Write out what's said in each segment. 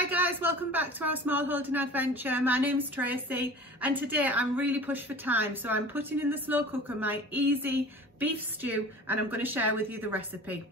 Hi guys, welcome back to our small holding adventure. My name's Tracy and today I'm really pushed for time, so I'm putting in the slow cooker my easy beef stew and I'm going to share with you the recipe.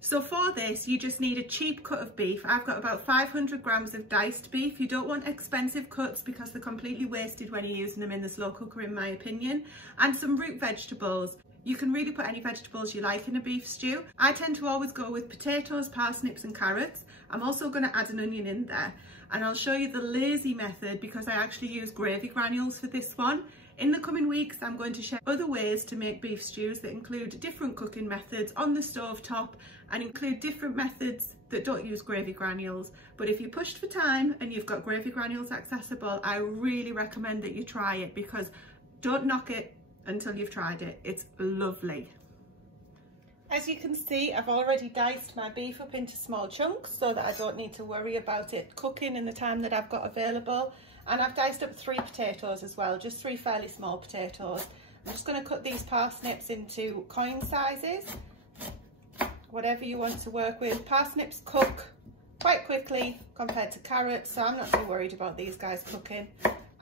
So for this you just need a cheap cut of beef. I've got about 500 grams of diced beef. You don't want expensive cuts because they're completely wasted when you're using them in the slow cooker in my opinion, and some root vegetables. You can really put any vegetables you like in a beef stew. I tend to always go with potatoes, parsnips and carrots. I'm also going to add an onion in there, and I'll show you the lazy method because I actually use gravy granules for this one. In the coming weeks I'm going to share other ways to make beef stews that include different cooking methods on the stove top and include different methods that don't use gravy granules. But if you're pushed for time and you've got gravy granules accessible, I really recommend that you try it because don't knock it until you've tried it. It's lovely. As you can see, I've already diced my beef up into small chunks so that I don't need to worry about it cooking in the time that I've got available. And I've diced up 3 potatoes as well, just 3 fairly small potatoes. I'm just going to cut these parsnips into coin sizes, whatever you want to work with. Parsnips cook quite quickly compared to carrots, so I'm not too worried about these guys cooking.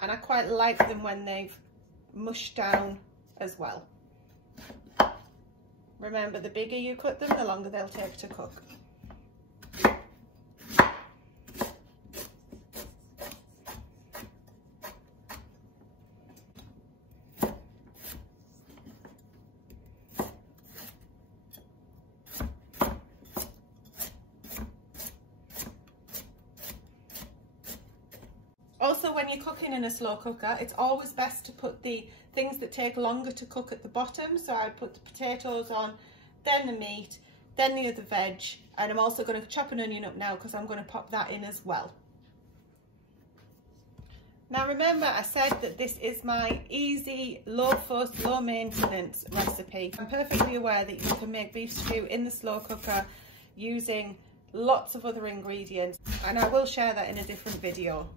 And I quite like them when they've mushed down as well. Remember, the bigger you cut them, the longer they'll take to cook. Also, when you're cooking in a slow cooker, it's always best to put the things that take longer to cook at the bottom. So I put the potatoes on, then the meat, then the other veg, and I'm also going to chop an onion up now because I'm going to pop that in as well. Now remember, I said that this is my easy, low fuss, low maintenance recipe. I'm perfectly aware that you can make beef stew in the slow cooker using lots of other ingredients, and I will share that in a different video.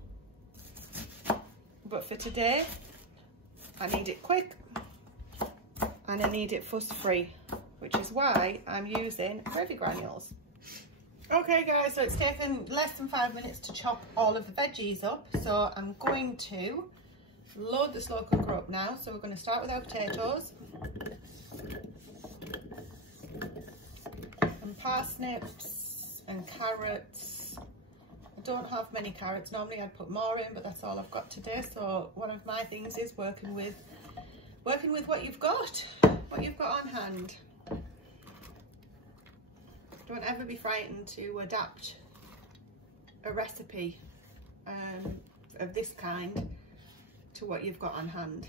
But for today, I need it quick and I need it fuss-free, which is why I'm using gravy granules. Okay guys, so it's taken less than 5 minutes to chop all of the veggies up, so I'm going to load the slow cooker up now. So we're going to start with our potatoes and parsnips and carrots. I don't have many carrots. Normally I'd put more in, but that's all I've got today. So one of my things is working with what you've got on hand. Don't ever be frightened to adapt a recipe of this kind to what you've got on hand.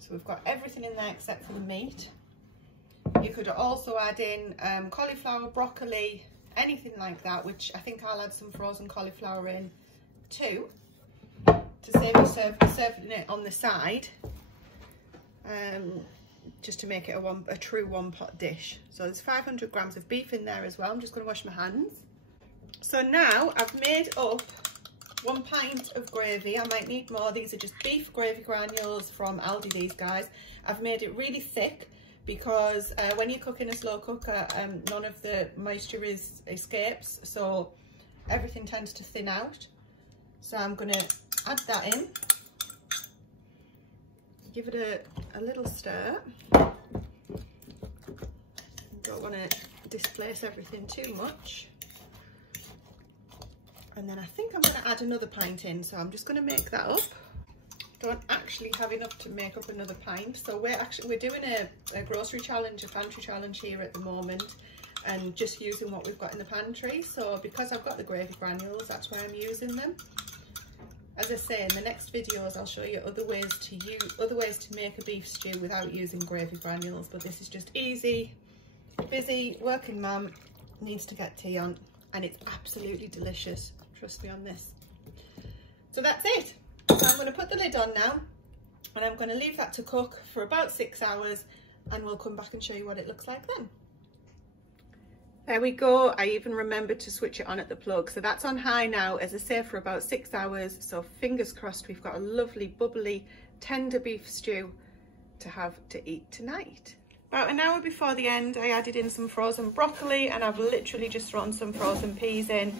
So we've got everything in there except for the meat. You could also add in cauliflower, broccoli, anything like that, which I think I'll add some frozen cauliflower in too, to save me serving it on the side, just to make it a true one pot dish. So there's 500 grams of beef in there as well. I'm just going to wash my hands. So now I've made up 1 pint of gravy. I might need more. These are just beef gravy granules from Aldi, these guys. I've made it really thick because when you cook in a slow cooker, none of the moisture escapes, so everything tends to thin out. So I'm going to add that in, give it a little stir. Don't want to displace everything too much. And then I think I'm going to add another pint in, so I'm just going to make that up. Don't actually have enough to make up another pint, so we're doing a grocery challenge, a pantry challenge here at the moment, and just using what we've got in the pantry. So because I've got the gravy granules, that's why I'm using them. As I say, in the next videos I'll show you other ways to make a beef stew without using gravy granules, but this is just easy. Busy working mum needs to get tea on, and it's absolutely delicious, trust me on this. So that's it. So I'm going to put the lid on now and I'm going to leave that to cook for about 6 hours, and we'll come back and show you what it looks like then. There we go. I even remembered to switch it on at the plug. So that's on high now, as I say, for about 6 hours. So fingers crossed we've got a lovely, bubbly, tender beef stew to have to eat tonight. About an hour before the end, I added in some frozen broccoli, and I've literally just thrown some frozen peas in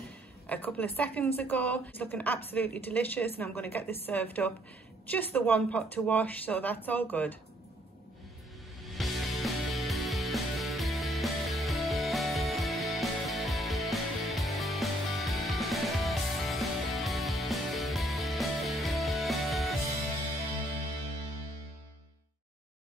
a couple of seconds ago. It's looking absolutely delicious, and I'm going to get this served up. Just the one pot to wash, so that's all good.